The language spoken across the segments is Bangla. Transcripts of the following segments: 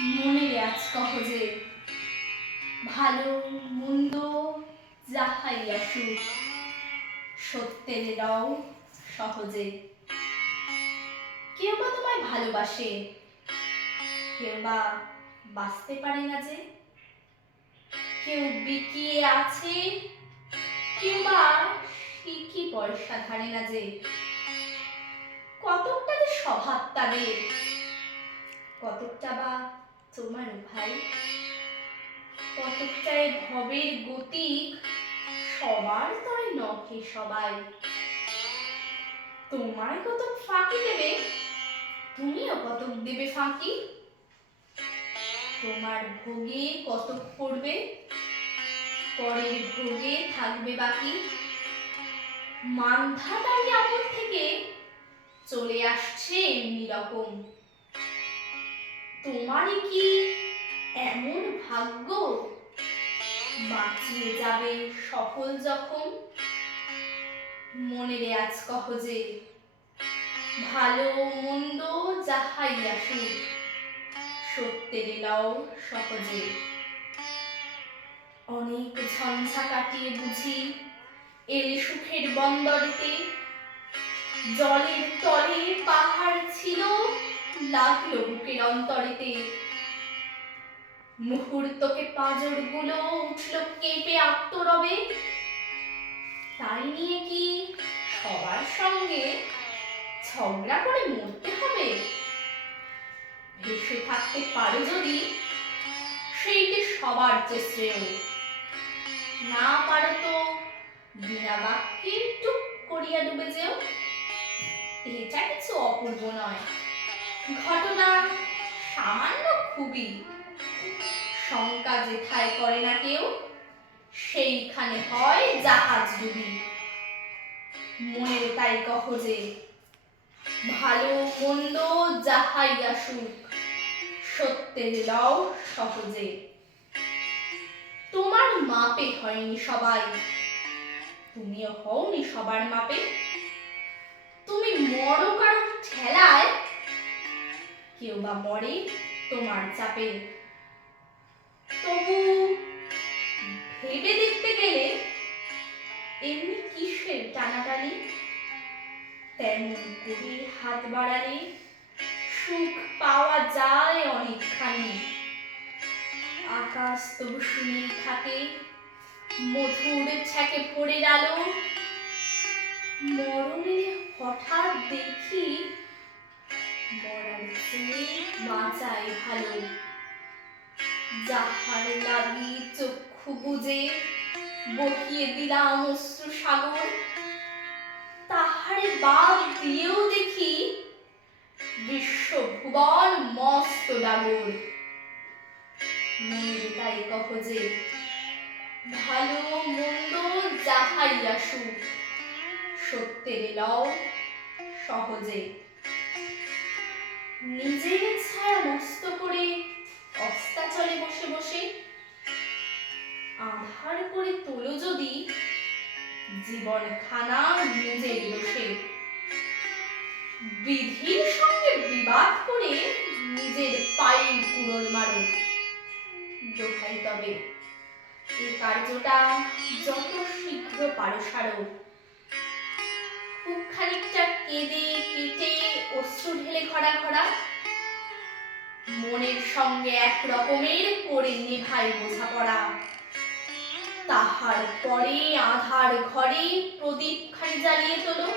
মনের আজ কহজে ভালো মন্দ যাহাই আসুক সত্যের রও সহজে। কেউ বা তোমায় ভালোবাসে, কেউ বা বাঁচতে পারে না যে, কেউ বিকিয়ে আছে, কেউ বা ঠিকই পয়সা ধারে না যে। কতকটা যে স্বভাব তাদের, কতকটা বা তোমার ভাই, কতকটায় ভবের গতিক সবার তরে নহে সবাই। তোমার কতক ফাঁকি দেবে, তুমিও কতক দেবে ফাঁকি। তোমার ভোগে কতক পড়বে, পরের ভোগে থাকবে বাকি। মান্ধাতাই আপন থেকে চলে আসছে এমনি রকম। তোমারই কি এমন ভাগ্য বাঁচিয়ে যাবে সকল জখম? মনের আজ কহজে ভালো মন্দ যাহাই আসুক সত্যের লও সহজে। অনেক ঝঞ্ঝা কাটিয়ে বুঝি এলে সুখের বন্দরেতে। জলের তলে পাহাড় ছিল, লাগলো বুকের অন্তরেতে। মুহূর্তকে পাঁজরগুলো উঠল কেঁপে আত্মরবে। তাই নিয়ে কি সবার সঙ্গে ঝগড়া করে মরতে হবে? ভেসে থাকতে পারো যদি সেইটে সবার চেয়ে শ্রেয়। না পারো তো বিনা বাক্যে টুক করিয়া ডুবে যেও। এটা কিছু অপূর্ব নয়, ঘটনা সামান্য খুবই। শঙ্কা যেথায় করে না কেউ, সেইখানে হয় জাহাজ ডুবি। মনের তাই কহজে ভালো মন্দ যাহাই আসুক সত্যের লও সহজে। তোমার মাপে হয়নি সবাই, তুমিও হওনি সবার মাপে। তুমি মরো কারো ঠেলায়, কেউ বা মরে তোমার চাপে। তবু ভেবে দেখতে গেলে এমনি কিসের টানাটানি? তেমন করে হাত বাড়ালে সুখ পাওয়া যায় অনেকখানি। আকাশ তবু শুনিয়ে থাকে, মধুর ছ্যাঁকে ভোরের আলো। মরণে হঠাৎ দেখি মরার চেয়ে বাঁচাই ভালো। যাহার লাগি চক্ষু বুজে বহিয়ে দিলাম অশ্রু সাগর, তাহারে বাদ দিয়েও দেখি বিশ্বভুবন মস্ত ডাগর। মনের তাই কহজে ভালো মন্দ যাহাই আসুক সত্যের লও সহজে। নিজের ছায়া মস্ত করে অস্তাচলে বসে বসে আঁধার করে তোলো যদি জীবন খানা নিজের দোষে। বিধির সঙ্গে বিবাদ করে নিজের পায়ে কুড়োল মারো। দোহাই তবে এই কার্যটা যত শীঘ্র পারো সারো। খুব খানিকটা কেঁদে কেটে অশ্রু ঢেলে ঘরা ঘরা মনের সঙ্গে এক রকমের করে নেভাই বোঝাপড়া। তাহার পরে আধার ঘরে প্রদীপ খানি জ্বালিয়ে তোলো।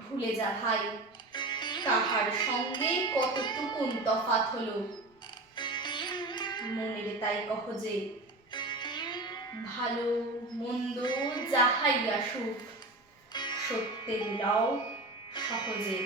ভুলে যা ভাই কাহার সঙ্গে কতটুকুন তফাৎ হলো। মনের তাই কহজে ভালো মন্দ যাহাই আসুক সত্যের লও সহজে।